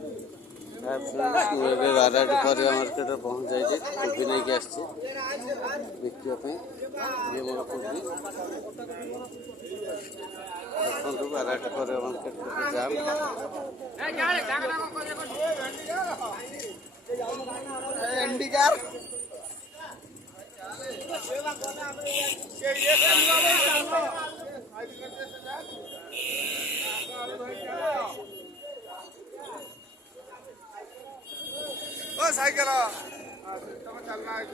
ମୁଁ ଏବେ ବାରହାଟି ପରିବା ମାର୍କେଟରେ ପହଞ୍ଚି ଯାଇଛି। କୋବି ନେଇକି ଆସିଛି ବିକିବା ପାଇଁ। ଇଏ ମୋର କୋବି ଦେଖନ୍ତୁ, ବାରହାଟି ପରିବା ମାର୍କେଟ କେତେ ଜାମ୍। साइकिल चलना है।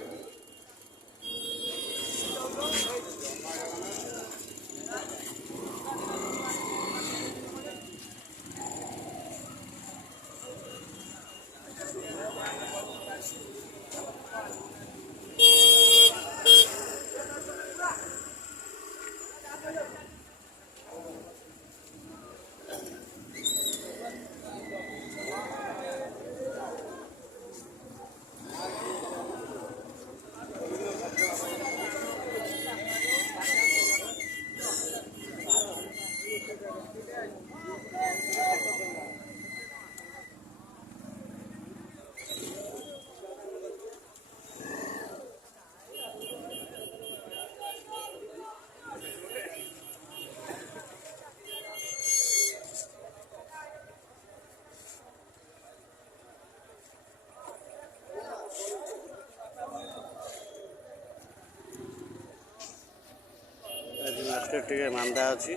मार्केट टे मांदा अच्छी।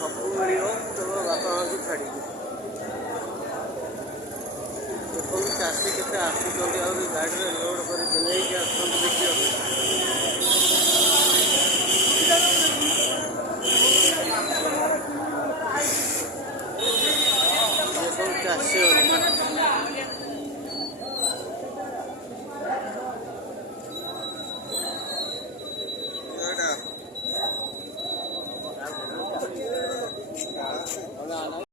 सबू मिल केवल बापा माँ को छाड़ी देखो चाषी के आसुँच गाड़ी में लोड कर चाषी